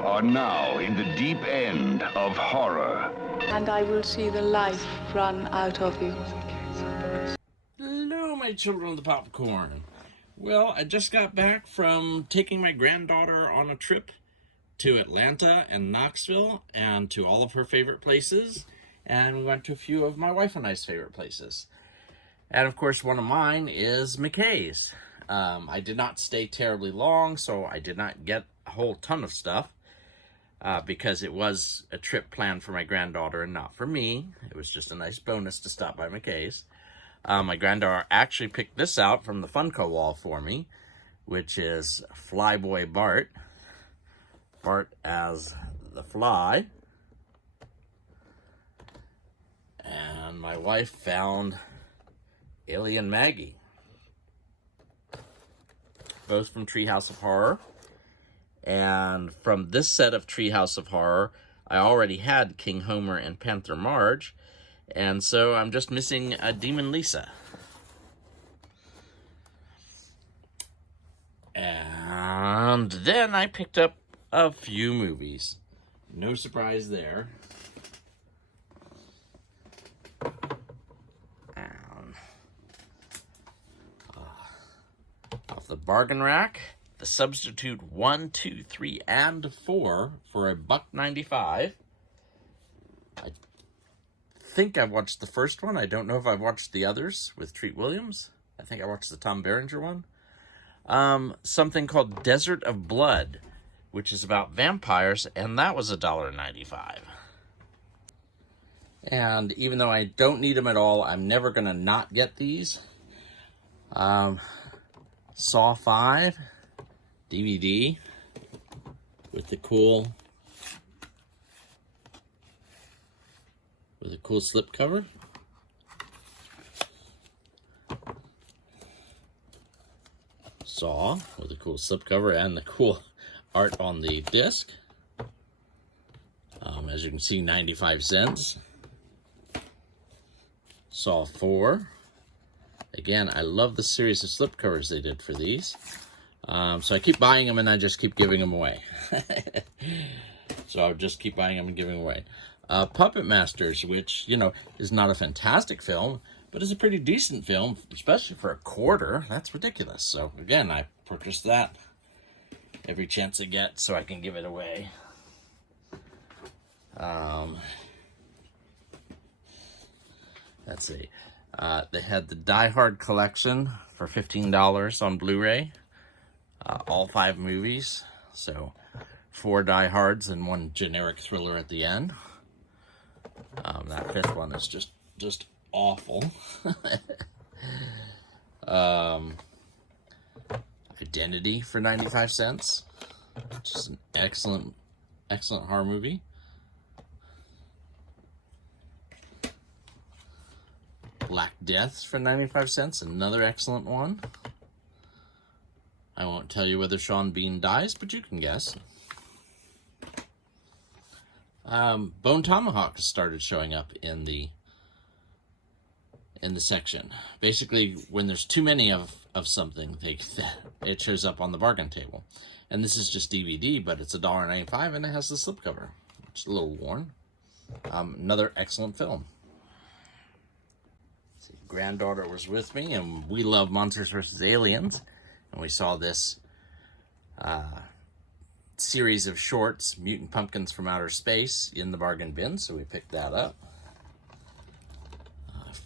are now in the deep end of horror. And I will see the life run out of you. Hello, my children of the popcorn. Well, I just got back from taking my granddaughter on a trip to Atlanta and Knoxville and to all of her favorite places. And we went to a few of my wife and I's favorite places. And of course, one of mine is McKay's. I did not stay terribly long, so I did not get a whole ton of stuff because it was a trip planned for my granddaughter and not for me. It was just a nice bonus to stop by McKay's. My granddaughter actually picked this out from the Funko wall for me, which is Flyboy Bart. Bart as the Fly. And my wife found Alien Maggie. Both from Treehouse of Horror. And from this set of Treehouse of Horror, I already had King Homer and Panther Marge. And so I'm just missing a Demon Lisa. And then I picked up a few movies. No surprise there. And, off the bargain rack, The Substitute 1, 2, 3, and 4 for $1.95. I think I've watched the first one. I don't know if I've watched the others with Treat Williams. I think I watched the Tom Berenger one. Something called Desert of Blood, which is about vampires, and that was $1.95. And even though I don't need them at all, I'm never going to not get these. Saw 5 DVD with the cool slip cover. Saw with a cool slip cover and the cool art on the disc. As you can see, 95 cents. Saw 4. Again, I love the series of slipcovers they did for these. So I keep buying them and I just keep giving them away. So I'll just keep buying them and giving them away. Puppet Masters, which, you know, is not a fantastic film, but is a pretty decent film, especially for a quarter. That's ridiculous. So again, I purchased that every chance I get so I can give it away. Let's see. They had the Die Hard collection for $15 on Blu-ray. All 5 movies. So 4 Die Hards and 1 generic thriller at the end. That 5th one is just awful. Identity for 95 cents. Just an excellent horror movie. Black Death for 95 cents, another excellent one. I won't tell you whether Sean Bean dies, but you can guess. Bone Tomahawk has started showing up in the section. Basically, when there's too many of something, it shows up on the bargain table. And this is just DVD, but it's $1.95 and it has the slipcover. It's a little worn. Another excellent film. Granddaughter was with me, and we love Monsters vs. Aliens, and we saw this series of shorts, Mutant Pumpkins from Outer Space, in the bargain bin, so we picked that up.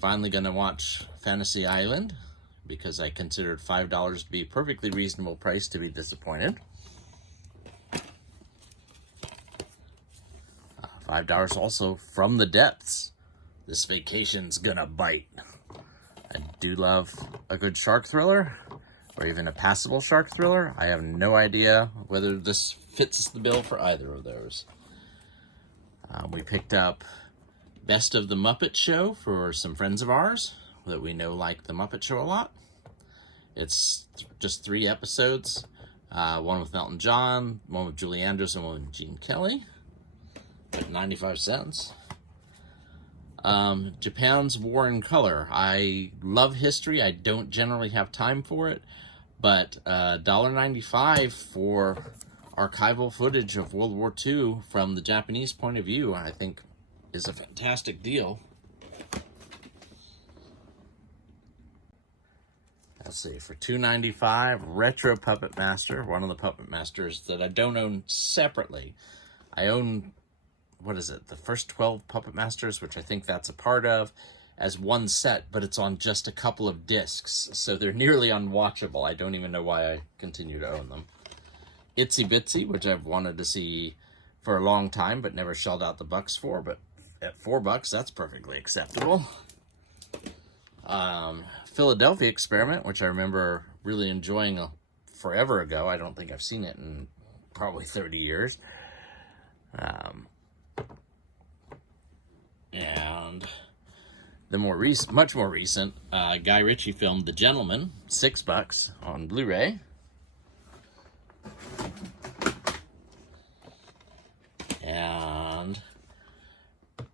Finally gonna watch Fantasy Island, because I considered $5 to be a perfectly reasonable price to be disappointed. $5 also From the Depths. This vacation's gonna bite. I do love a good shark thriller, or even a passable shark thriller. I have no idea whether this fits the bill for either of those. We picked up Best of the Muppet Show for some friends of ours that we know like the Muppet Show a lot. It's just 3 episodes, one with Elton John, one with Julie Andrews, and one with Gene Kelly, at 95 cents. Japan's War in Color. I love history. I don't generally have time for it, but $1.95 for archival footage of World War II from the Japanese point of view, I think is a fantastic deal. Let's see, for $2.95, Retro Puppet Master, one of the Puppet Masters that I don't own separately. I own, what is it, the first 12 Puppet Masters, which I think that's a part of, as one set, but it's on just a couple of discs, so they're nearly unwatchable. I don't even know why I continue to own them. Itsy Bitsy, which I've wanted to see for a long time, but never shelled out the bucks for, but at $4, that's perfectly acceptable. Philadelphia Experiment, which I remember really enjoying forever ago. I don't think I've seen it in probably 30 years. And the much more recent Guy Ritchie film, The Gentleman, $6 on Blu-ray. And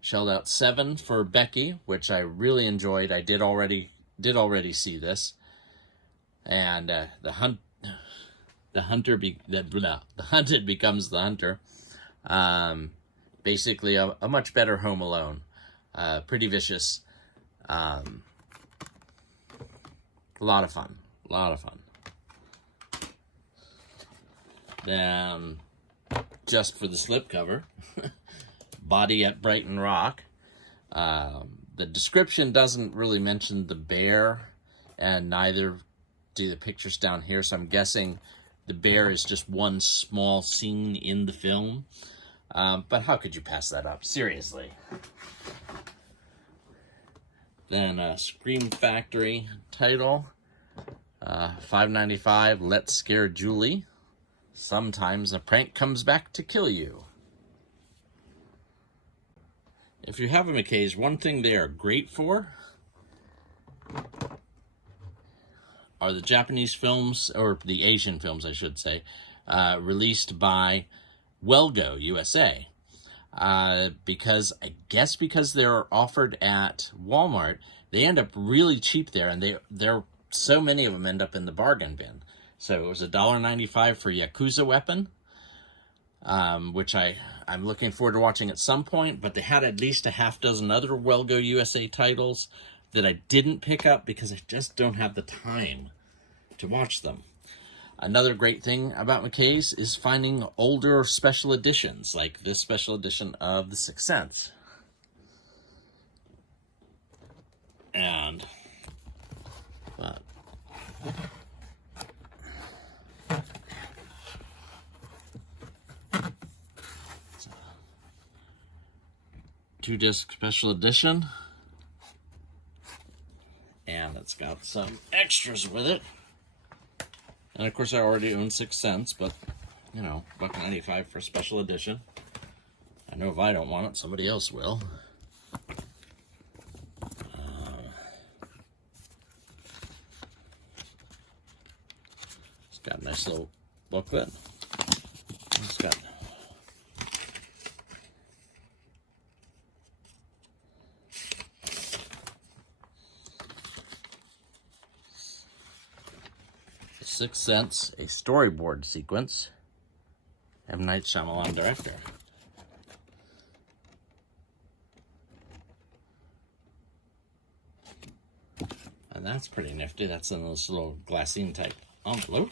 shelled out $7 for Becky, which I really enjoyed. I did already see this, and the hunted becomes the hunter. Basically, a much better Home Alone. Pretty vicious. A lot of fun. Then, just for the slipcover, Body at Brighton Rock. The description doesn't really mention the bear, and neither do the pictures down here, so I'm guessing the bear is just one small scene in the film. But how could you pass that up? Seriously. Then Scream Factory title, $5.95, Let's Scare Julie. Sometimes a prank comes back to kill you. If you have a McKay's, one thing they are great for are the Japanese films, or the Asian films, I should say, released by Welgo USA. Because they're offered at Walmart, they end up really cheap there, and so many of them end up in the bargain bin. So it was $1.95 for Yakuza Weapon, which I'm looking forward to watching at some point, but they had at least a half dozen other Welgo USA titles that I didn't pick up because I just don't have the time to watch them. Another great thing about McKay's is finding older special editions, like this special edition of The Sixth Sense. And, but, two-disc special edition, and it's got some extras with it. And of course I already own Sixth Sense, but you know, $1.95 for a special edition. I know if I don't want it, somebody else will. It's got a nice little booklet. It's got Sixth Sense, a storyboard sequence. M. Night Shyamalan, director. And that's pretty nifty. That's in this little glassine type envelope.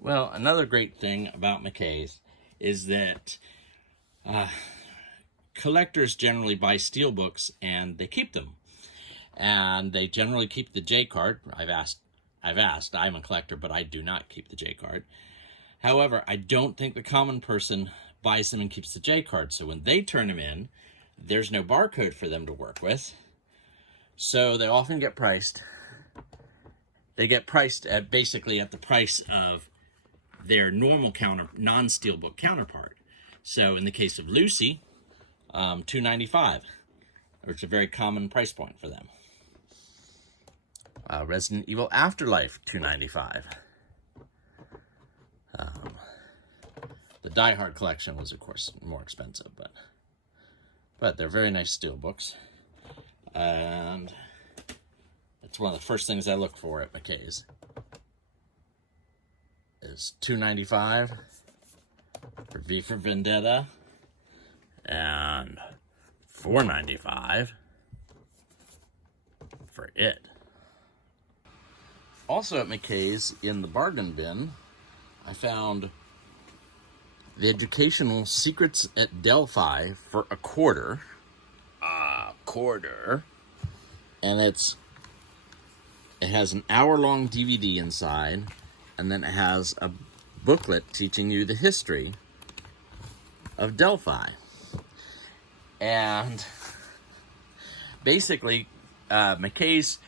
Well, another great thing about McKay's is that collectors generally buy steelbooks and they keep them. And they generally keep the J card. I've asked, I'm a collector, but I do not keep the J card. However, I don't think the common person buys them and keeps the J card. So when they turn them in, there's no barcode for them to work with. So they often get priced. They get priced at basically at the price of their normal non-steelbook counterpart. So in the case of Lucy, $2.95, which is a very common price point for them. Resident Evil Afterlife, $2.95. The Die Hard collection was, of course, more expensive, but they're very nice steelbooks. And it's one of the first things I look for at McKay's. is $2.95 for V for Vendetta and $4.95 for It. Also at McKay's, in the bargain bin, I found The Educational Secrets at Delphi for $0.25. And it has an hour-long DVD inside, and then it has a booklet teaching you the history of Delphi. And basically, McKay's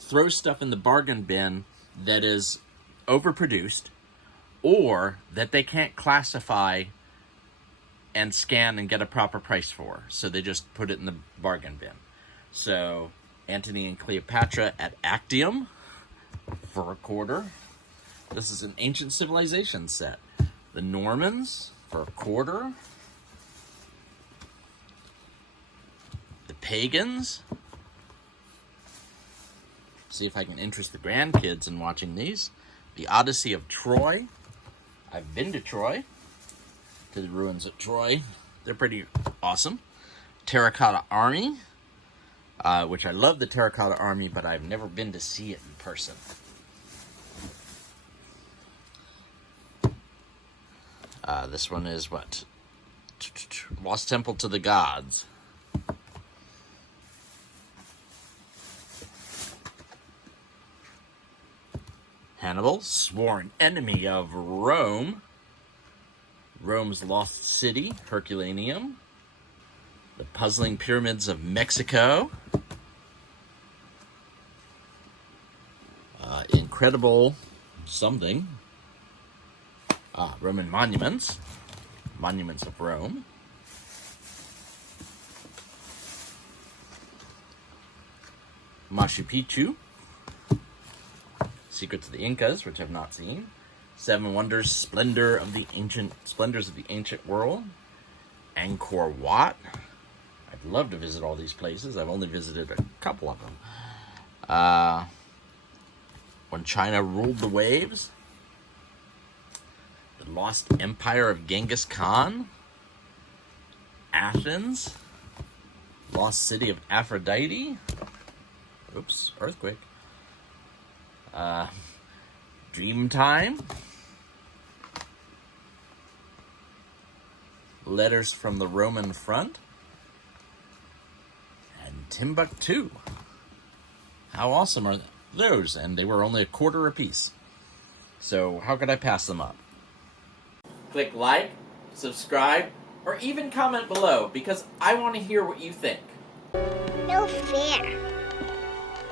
throws stuff in the bargain bin that is overproduced or that they can't classify and scan and get a proper price for. So they just put it in the bargain bin. So Antony and Cleopatra at Actium for $0.25. This is an ancient civilization set. The Normans for $0.25. The Pagans. See if I can interest the grandkids in watching these. The Odyssey of Troy. I've been to Troy, to the ruins at Troy. They're pretty awesome. Terracotta Army, which I love the Terracotta Army, but I've never been to see it in person. This one is what? Lost Temple to the Gods. Hannibal, sworn enemy of Rome. Rome's Lost City, Herculaneum. The Puzzling Pyramids of Mexico. Incredible something. Roman monuments. Monuments of Rome. Machu Picchu. Secrets of the Incas, which I've not seen. Seven Wonders, Splendors of the Ancient World. Angkor Wat. I'd love to visit all these places. I've only visited a couple of them. When China Ruled the Waves. The Lost Empire of Genghis Khan. Athens. Lost City of Aphrodite. Oops, earthquake. Dreamtime. Letters from the Roman Front. And Timbuktu. How awesome are those? And they were only $0.25 a piece. So how could I pass them up? Click like, subscribe, or even comment below, because I want to hear what you think. No fair.